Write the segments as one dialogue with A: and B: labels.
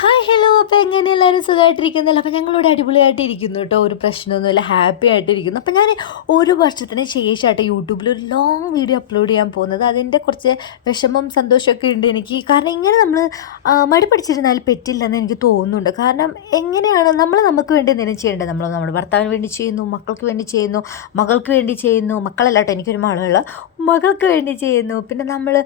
A: Hi hello അപ്പോൾ എങ്ങനെ എല്ലാവരും സുഖമായിട്ടിരിക്കുന്നല്ലോ? അപ്പോൾ ഞങ്ങളിവിടെ അടിപൊളിയായിട്ട് ഇരിക്കുന്നു കേട്ടോ. ഒരു പ്രശ്നമൊന്നുമില്ല ഹാപ്പി ആയിട്ടിരിക്കുന്നു. അപ്പോൾ ഞാൻ ഒരു വർഷത്തിന് ശേഷമായിട്ട് യൂട്യൂബിൽ ഒരു ലോങ് വീഡിയോ അപ്ലോഡ് ചെയ്യാൻ പോകുന്നത്. അതിന്റെ കുറച്ച് വിഷമം സന്തോഷമൊക്കെ ഉണ്ട് എനിക്ക്. കാരണം ഇങ്ങനെ നമ്മൾ മടി പിടിച്ചിരുന്നാൽ പറ്റില്ലെന്ന് എനിക്ക് തോന്നുന്നുണ്ട്. കാരണം എങ്ങനെയാണ് നമ്മൾ നമുക്ക് വേണ്ടി എന്തെങ്കിലും ചെയ്യേണ്ടത്? നമ്മൾ നമ്മുടെ ഭർത്താവിന് വേണ്ടി ചെയ്യുന്നു മക്കൾക്ക് വേണ്ടി ചെയ്യുന്നു മകൾക്ക് വേണ്ടി ചെയ്യുന്നു. മക്കളല്ലാട്ടോ എനിക്കൊരു മകളുള്ള. മകൾക്ക് വേണ്ടി ചെയ്യുന്നു. പിന്നെ നമ്മൾ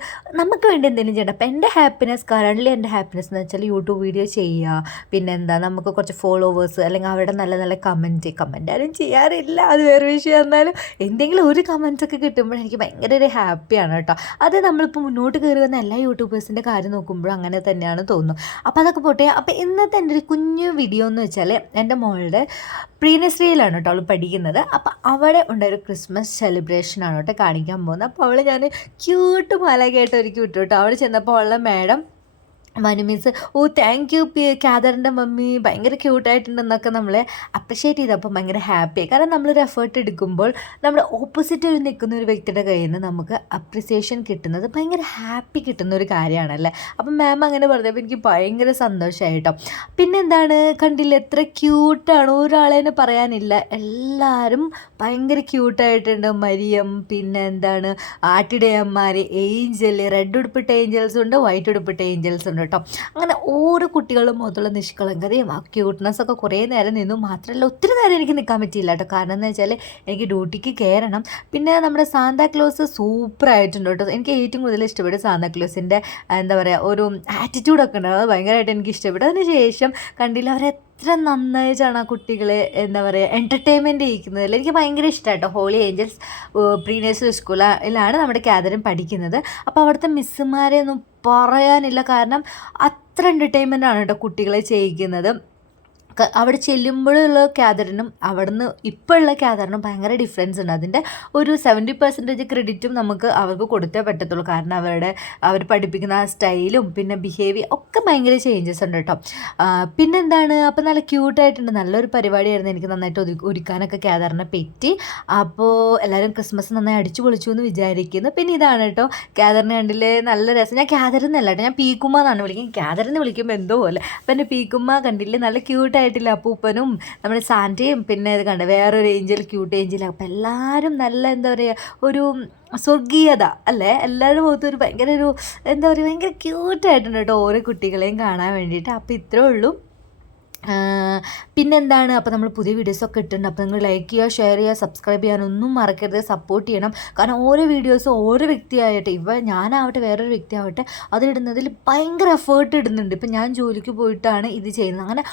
A: നമുക്ക് വേണ്ടി എന്തെങ്കിലും ചെയ്യണം അപ്പോൾ എന്റെ ഹാപ്പിനെസ് കറണ്ട്ലി എന്റെ ഹാപ്പിനെസ് എന്ന് വെച്ചാൽ യൂട്യൂബ് വീഡിയോ ചെയ്യുക. പിന്നെ എന്താ നമുക്ക് കുറച്ച് ഫോളോവേഴ്സ് അല്ലെങ്കിൽ അവരുടെ നല്ല നല്ല കമന്റ് കമന്റ് ആരും ചെയ്യാറില്ല. അത് വേറെ വിഷയം എന്നാലും എന്തെങ്കിലും ഒരു കമൻസ് ഒക്കെ കിട്ടുമ്പോൾ എനിക്ക് ഭയങ്കര ഒരു ഹാപ്പിയാണ് കേട്ടോ. അത് നമ്മളിപ്പോൾ മുന്നോട്ട് കയറി വന്ന എല്ലാ യൂട്യൂബേഴ്സിന്റെ കാര്യം നോക്കുമ്പോഴും അങ്ങനെ തന്നെയാണ് തോന്നുന്നു. അപ്പോൾ അതൊക്കെ പോട്ടെ. അപ്പോൾ ഇന്നത്തെ എന്റെ ഒരു കുഞ്ഞു വീഡിയോ എന്ന് വെച്ചാൽ എന്റെ മോളുടെ പ്രീനശ്രീയിലാണ് കേട്ടോ അവൾ പഠിക്കുന്നത്. അപ്പോൾ അവിടെ ഉണ്ടായൊരു ക്രിസ്മസ് സെലിബ്രേഷനാണ് കേട്ടോ കാണിക്കാൻ പോകുന്നത്. അപ്പോൾ അവൾ ഞാൻ ക്യൂട്ട് മാല കേട്ട് ഒരുക്കി വിട്ടു കേട്ടോ. അവിടെ ചെന്നപ്പോൾ അവളുടെ madam Manu means oh thank you P കാദറിന്റെ mummy. ഭയങ്കര ക്യൂട്ടായിട്ടുണ്ടെന്നൊക്കെ നമ്മളെ അപ്രിഷ്യേറ്റ് ചെയ്തപ്പോൾ ഭയങ്കര ഹാപ്പിയായി കാരണം നമ്മളൊരു എഫേർട്ട് എടുക്കുമ്പോൾ നമ്മുടെ ഓപ്പോസിറ്റ് ഒരു നിൽക്കുന്ന ഒരു വ്യക്തിയുടെ കയ്യിൽ നിന്ന് നമുക്ക് അപ്രിസിയേഷൻ കിട്ടുന്നത് ഭയങ്കര ഹാപ്പി കിട്ടുന്ന ഒരു കാര്യമാണല്ലേ? അപ്പം മാം അങ്ങനെ പറഞ്ഞപ്പോൾ എനിക്ക് ഭയങ്കര സന്തോഷമായി കേട്ടോ. പിന്നെന്താണ് കണ്ടില്ല? എത്ര ക്യൂട്ടാണ് ഒരാളെന്നെ പറയാനില്ല. എല്ലാവരും ഭയങ്കര ക്യൂട്ടായിട്ടുണ്ട് മരിയം പിന്നെ എന്താണ്? ആട്ടിടയന്മാർ ഏഞ്ചൽ റെഡ് ഉടുപ്പിട്ട ഏഞ്ചൽസ് ഉണ്ട് വൈറ്റ് ഉടുപ്പിട്ട ഏഞ്ചൽസ് ഉണ്ട്. കേട്ടോ. അങ്ങനെ ഓരോ കുട്ടികളും മുതലുള്ള നിഷ്കളങ്കതയും ആ ക്യൂട്ട്നെസ്സൊക്കെ കുറേ നേരം നിന്നു. മാത്രമല്ല ഒത്തിരി നേരം എനിക്ക് നിൽക്കാൻ പറ്റിയില്ല കേട്ടോ. കാരണം എന്ന് വെച്ചാൽ എനിക്ക് ഡ്യൂട്ടിക്ക് കയറണം. പിന്നെ നമ്മുടെ സാന്താ ക്ലോസ് സൂപ്പർ ആയിട്ടുണ്ട് കേട്ടോ. എനിക്ക് ഏറ്റവും കൂടുതൽ ഇഷ്ടപ്പെട്ട സാന്താ ക്ലോസിന്റെ എന്താ പറയുക ഒരു ആറ്റിറ്റ്യൂഡൊക്കെ ഉണ്ട്. അത് ഭയങ്കരമായിട്ട് എനിക്ക് ഇഷ്ടപ്പെട്ടു. അതിന് ശേഷം കണ്ടില്ല അവരെ എത്ര നന്നായിട്ടാണ് ആ കുട്ടികളെ എന്താ പറയുക എന്റർടൈൻമെന്റ് ചെയ്യിക്കുന്നതിൽ എനിക്ക് ഭയങ്കര ഇഷ്ടമായിട്ടോ ഹോളി ഏഞ്ചൽസ് പ്രീ സ്കൂളിലാണ് നമ്മുടെ കാതറിൻ പഠിക്കുന്നത്. അപ്പോൾ അവിടുത്തെ മിസ്സുമാരെ ഒന്നും പറയാനില്ല. കാരണം അത്ര എന്റർടൈൻമെന്റ് ആണ് കേട്ടോ കുട്ടികളെ ചെയ്യിക്കുന്നത്. അവിടെ ചെല്ലുമ്പോഴുള്ള ക്യാതറിനും അവിടുന്ന് ഇപ്പോൾ ഉള്ള ക്യാതറിനും ഭയങ്കര ഡിഫറൻസ് ഉണ്ട്. അതിന്റെ ഒരു സെവന്റി പെർസെന്റേജ് ക്രെഡിറ്റും നമുക്ക് അവർക്ക് കൊടുത്തേ പറ്റത്തുള്ളൂ. കാരണം അവരുടെ അവർ പഠിപ്പിക്കുന്ന ആ സ്റ്റൈലും പിന്നെ ബിഹേവിയർ ഒക്കെ ഭയങ്കര ചേഞ്ചസ് ഉണ്ട് കേട്ടോ പിന്നെന്താണ്? അപ്പോൾ നല്ല ക്യൂട്ടായിട്ടുണ്ട് നല്ലൊരു പരിപാടിയായിരുന്നു എനിക്ക് നന്നായിട്ട് ഒതു ഒരുക്കാനൊക്കെ ക്യാതറിനെ പറ്റി. അപ്പോൾ എല്ലാവരും ക്രിസ്മസ് നന്നായി അടിച്ചു പൊളിച്ചു എന്ന് വിചാരിക്കുന്നു. പിന്നെ ഇതാണ് കേട്ടോ ക്യാതറിനെ കണ്ടില്ലേ? നല്ല രസം. ഞാൻ ക്യാതറിന്നല്ല കേട്ടോ ഞാൻ പീക്കുമ്മ എന്നാണ് വിളിക്കുന്നത്. ക്യാതറിന്ന് വിളിക്കുമ്പോൾ എന്തോ പോലെ. അപ്പം എന്റെ പീക്കുമ്മ കണ്ടില്ലേ? നല്ല ക്യൂട്ടായിട്ട് ആയിട്ടില്ല അപ്പൂപ്പനും നമ്മുടെ സാന്റയും പിന്നെ ഇത് കണ്ട വേറൊരു ഏഞ്ചൽ ക്യൂട്ട് ഏഞ്ചൽ. അപ്പം എല്ലാവരും നല്ല എന്താ പറയുക ഒരു സ്വർഗീയത അല്ലേ? എല്ലാവരുടെ മുഖത്തും ഒരു ഭയങ്കര ഒരു എന്താ പറയുക ഭയങ്കര ക്യൂട്ടായിട്ടുണ്ട് കേട്ടോ ഓരോ കുട്ടികളെയും കാണാൻ വേണ്ടിയിട്ട്. അപ്പോൾ ഇത്രേ ഉള്ളൂ. പിന്നെന്താണ്? അപ്പോൾ നമ്മൾ പുതിയ വീഡിയോസൊക്കെ ഇട്ടിട്ടുണ്ട്. അപ്പോൾ നിങ്ങൾ ലൈക്ക് ചെയ്യുക ഷെയർ ചെയ്യുക സബ്സ്ക്രൈബ് ചെയ്യാനൊന്നും മറക്കരുത്. സപ്പോർട്ട് ചെയ്യണം. കാരണം ഓരോ വീഡിയോസും ഓരോ വ്യക്തിയായിട്ട് ഇവ ഞാനാവട്ടെ വേറൊരു വ്യക്തിയാവട്ടെ അതിലിടുന്നതിൽ ഭയങ്കര എഫേർട്ട് ഇടുന്നുണ്ട്. ഇപ്പം ഞാൻ ജോലിക്ക് പോയിട്ടാണ് ഇത് ചെയ്യുന്നത്. അങ്ങനെ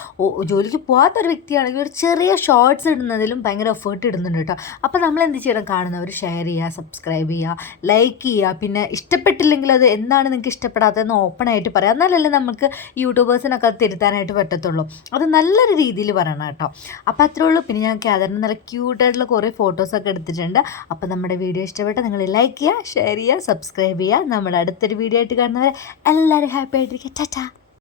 A: ജോലിക്ക് പോകാത്തൊരു വ്യക്തിയാണെങ്കിൽ ഒരു ചെറിയ ഷോർട്സ് ഇടുന്നതിലും ഭയങ്കര എഫേർട്ട് ഇടുന്നുണ്ട് കേട്ടോ. അപ്പോൾ നമ്മൾ എന്ത് ചെയ്യണം? കാണുന്നവർ ഷെയർ ചെയ്യുക സബ്സ്ക്രൈബ് ചെയ്യുക ലൈക്ക് ചെയ്യുക. പിന്നെ ഇഷ്ടപ്പെട്ടില്ലെങ്കിൽ അത് എന്താണ് നിങ്ങൾക്ക് ഇഷ്ടപ്പെടാത്തതെന്ന് ഓപ്പണായിട്ട് പറയാം. എന്നാലല്ലേ നമുക്ക് യൂട്യൂബേഴ്സിനൊക്കെ തിരുത്താനായിട്ട് പറ്റത്തുള്ളൂ. അത് നല്ലൊരു രീതിയിൽ പറയണം കേട്ടോ. അപ്പോൾ അത്രേ ഉള്ളൂ. പിന്നെ ഞാൻ ക്യാദറിന് നല്ല ക്യൂട്ടായിട്ടുള്ള കുറേ ഫോട്ടോസൊക്കെ എടുത്തിട്ടുണ്ട്. അപ്പോൾ നമ്മുടെ വീഡിയോ ഇഷ്ടപ്പെട്ട നിങ്ങൾ ലൈക്ക് ചെയ്യുക ഷെയർ ചെയ്യുക സബ്സ്ക്രൈബ് ചെയ്യുക. നമ്മുടെ അടുത്തൊരു വീഡിയോ ആയിട്ട് കാണുന്നവരെ എല്ലാവരും ഹാപ്പി ആയിട്ടിരിക്കുക. ടാറ്റാ